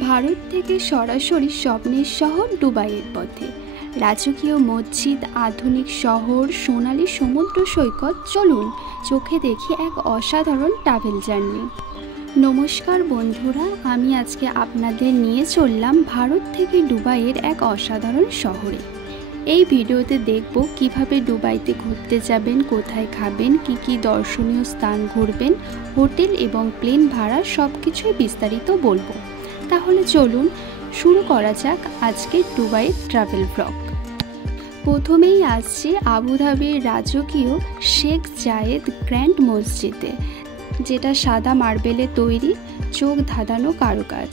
ভারত থেকে সরাসরি স্বপ্নের শহর দুবাইয়ের পথে। রাজকীয় মসজিদ, আধুনিক শহর, সোনালী সমুদ্র সৈকত, চলুন চোখে দেখি এক অসাধারণ ট্রাভেল জার্নি। নমস্কার বন্ধুরা, আমি আজকে আপনাদের নিয়ে চললাম ভারত থেকে দুবাইয়ের এক অসাধারণ শহরে। এই ভিডিওতে দেখব কিভাবে দুবাইতে ঘুরতে যাবেন, কোথায় খাবেন, কি দর্শনীয় স্থান ঘুরবেন, হোটেল এবং প্লেন ভাড়া সব কিছুই বিস্তারিত বলবো। তাহলে চলুন শুরু করা যাক আজকের দুবাইয়ের ট্রাভেল ব্লগ। প্রথমেই আসছি আবুধাবির রাজকীয় শেখ জায়েদ গ্র্যান্ড মসজিদে, যেটা সাদা মার্বেলে তৈরি, চোখ ধাঁধানো কারুকাজ।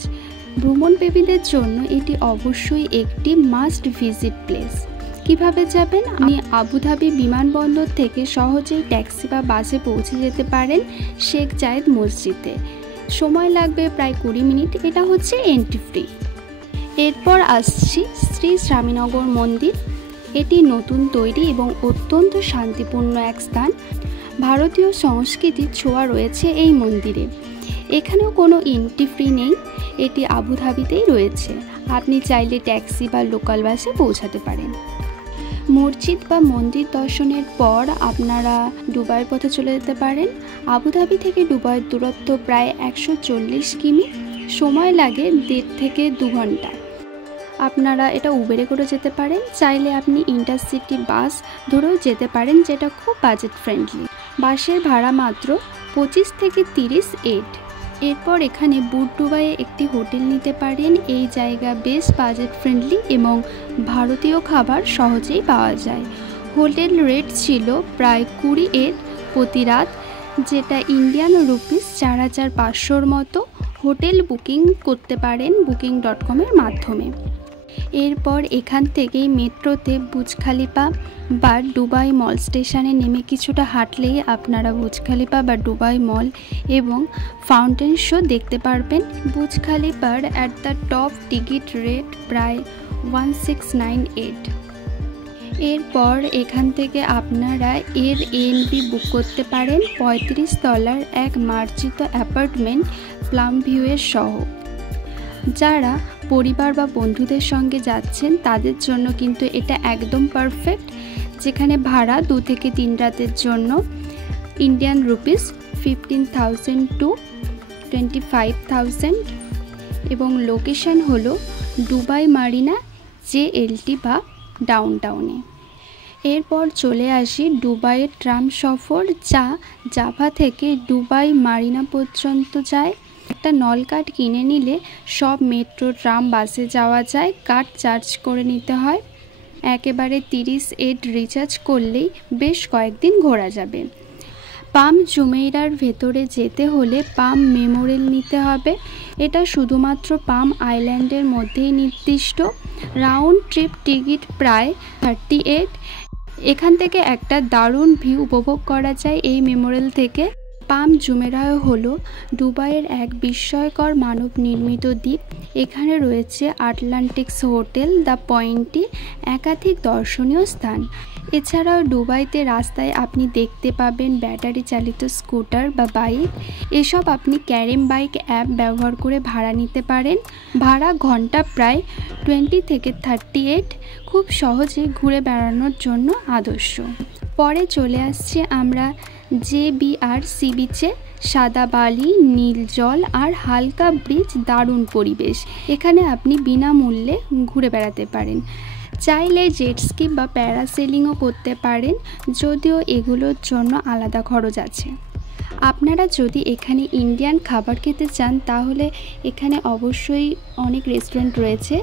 ভ্রমণপ্রেমীদের জন্য এটি অবশ্যই একটি মাস্ট ভিজিট প্লেস। কিভাবে যাবেন? আপনি আবুধাবি বিমানবন্দর থেকে সহজেই ট্যাক্সি বা বাসে পৌঁছে যেতে পারেন শেখ জায়েদ মসজিদে। সময় লাগবে প্রায় 20 মিনিট। এটা হচ্ছে এন্ট্রি ফ্রি। এরপর আসছি শ্রী স্বামীনগর মন্দির। এটি নতুন তৈরি এবং অত্যন্ত শান্তিপূর্ণ এক স্থান। ভারতীয় সংস্কৃতির ছোঁয়া রয়েছে এই মন্দিরে। এখানেও কোনো এন্ট্রি ফি নেই, এটি আবুধাবিতেই রয়েছে। আপনি চাইলে ট্যাক্সি বা লোকাল বাসে পৌঁছাতে পারেন। মসজিদ বা মন্দির দর্শনের পর আপনারা দুবাইয়ের পথে চলে যেতে পারেন। আবুধাবি থেকে দুবাইয়ের দূরত্ব প্রায় 140 কিমি। সময় লাগে 1.5 থেকে 2 ঘন্টা। আপনারা এটা উবেরে করে যেতে পারেন, চাইলে আপনি ইন্টারসিটি বাস ধরেও যেতে পারেন, যেটা খুব বাজেট ফ্রেন্ডলি। বাসের ভাড়া মাত্র 25 থেকে 30 এড। এরপর এখানে বুট দুবাইয়ে একটি হোটেল নিতে পারেন। এই জায়গা বেশ বাজেট ফ্রেন্ডলি এবং ভারতীয় খাবার সহজেই পাওয়া যায়। হোটেল রেট ছিল প্রায় 20 এড প্রতি রাত, যেটা ইন্ডিয়ান রুপিস 4500 মতো। হোটেল বুকিং করতে পারেন booking.com-এর মাধ্যমে। এরপর এখান থেকেই মেট্রোতে বুর্জ খলিফা বা দুবাই মল স্টেশনে নেমে কিছুটা হাঁটলেই আপনারা বুর্জ খলিফা বা দুবাই মল এবং ফাউন্টেন শো দেখতে পারবেন। বুর্জ খলিফার at the top ticket rate প্রায় 1698। এরপর এখান থেকে আপনারা এয়ারবিএনবি বুক করতে পারেন $35 এক মার্জিত অ্যাপার্টমেন্ট প্লাম ভিউয়ের সহ। যারা পরিবার বা বন্ধুদের সঙ্গে যাচ্ছেন তাদের জন্য কিন্তু এটা একদম পারফেক্ট, যেখানে ভাড়া 2 থেকে 3 রাতের জন্য ইন্ডিয়ান রুপিস 15,000 to 25,000 এবং লোকেশন হলো দুবাই মারিনা জেএলটি বা ডাউনটাউনে। এরপর চলে আসি দুবাইয়ের ট্রাম সফর, যা জাভা থেকে দুবাই মারিনা পর্যন্ত যায়। একটা নল কার্ড কিনে নিলে সব মেট্রো, ট্রাম, বাসে যাওয়া যায়। কার্ড চার্জ করে নিতে হয়। একেবারে 30 এড রিচার্জ করলেই বেশ কয়েকদিন ঘোরা যাবে। পাম জুমেইরার ভেতরে যেতে হলে পাম মেমোরিয়াল নিতে হবে। এটা শুধুমাত্র পাম আইল্যান্ডের মধ্যেই নির্দিষ্ট। রাউন্ড ট্রিপ টিকিট প্রায় 38। এখান থেকে একটা দারুণ ভিউ উপভোগ করা যায় এই মেমোরিয়াল থেকে। পাম জুমেরায় হলো দুবাইয়ের এক বিস্ময়কর মানব নির্মিত দ্বীপ। এখানে রয়েছে আটলান্টিক্স হোটেল, দ্য পয়েন্টে একাধিক দর্শনীয় স্থান। এছাড়াও দুবাইতে রাস্তায় আপনি দেখতে পাবেন ব্যাটারি চালিত স্কুটার বা বাইক। এসব আপনি ক্যারিম বাইক অ্যাপ ব্যবহার করে ভাড়া নিতে পারেন। ভাড়া ঘন্টা প্রায় 20 থেকে 38। খুব সহজে ঘুরে বেড়ানোর জন্য আদর্শ। পরে চলে আসছে আমরা JBR সি বিচে। সাদা বালি, নীল জল আর হালকা ব্রিজ, দারুণ পরিবেশ। এখানে আপনি বিনামূল্যে ঘুরে বেড়াতে পারেন। চাইলে জেটস্কি বা প্যারাসেলিংও করতে পারেন, যদিও এগুলোর জন্য আলাদা খরচ আছে। আপনারা যদি এখানে ইন্ডিয়ান খাবার খেতে চান তাহলে এখানে অবশ্যই অনেক রেস্টুরেন্ট রয়েছে,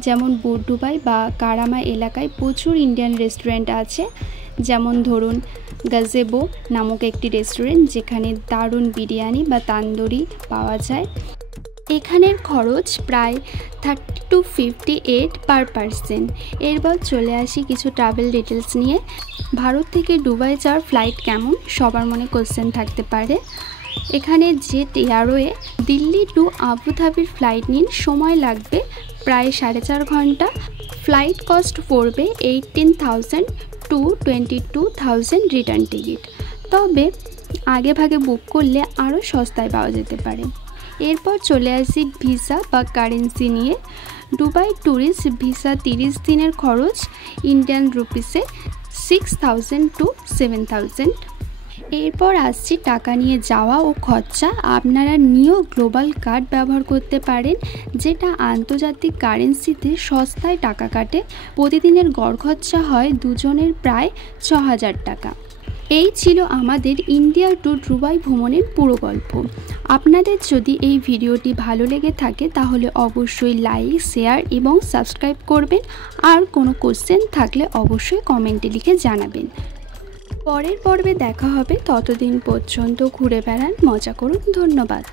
যেমন বুট দুবাই বা কারামা এলাকায় প্রচুর ইন্ডিয়ান রেস্টুরেন্ট আছে। যেমন ধরুন গাজেবো নামক একটি রেস্টুরেন্ট, যেখানে দারুণ বিরিয়ানি বা তান্দুরি পাওয়া যায়। এখানের খরচ প্রায় 30 to 58 পার পারসন। এরপর চলে আসি কিছু ট্রাভেল ডিটেলস নিয়ে। ভারত থেকে দুবাই যাওয়ার ফ্লাইট কেমন, সবার মনে কোশ্চেন থাকতে পারে। এখানে জেট এয়ারওয়ে দিল্লি টু আবুধাবির ফ্লাইট নিন, সময় লাগবে প্রায় 4.5 ঘন্টা। ফ্লাইট কস্ট পড়বে 18,000 to 22,000 রিটার্ন টিকিট। তবে আগে ভাগে বুক করলে আরও সস্তায় পাওয়া যেতে পারে। এরপর চলে আসি ভিসা বা কারেন্সি নিয়ে। দুবাই ট্যুরিস্ট ভিসা 30 দিনের খরচ ইন্ডিয়ান রুপিসে 6000 টু 7000। এরপর আসছি টাকা নিয়ে যাওয়া ও খরচা। আপনারা নিও গ্লোবাল কার্ড ব্যবহার করতে পারেন, যেটা আন্তর্জাতিক কারেন্সিতে সস্তায় টাকা কাটে। প্রতিদিনের গড় খরচা হয় দুজনের প্রায় 6000 টাকা। এই ছিল আমাদের ইন্ডিয়া টু দুবাই ভ্রমণের পুরো গল্প। আপনাদের যদি এই ভিডিওটি ভালো লেগে থাকে তাহলে অবশ্যই লাইক, শেয়ার এবং সাবস্ক্রাইব করবেন। আর কোনো কোশ্চেন থাকলে অবশ্যই কমেন্টে লিখে জানাবেন। পরের পর্বে দেখা হবে, ততদিন পর্যন্ত ঘুরে বেড়ান, মজা করুন। ধন্যবাদ।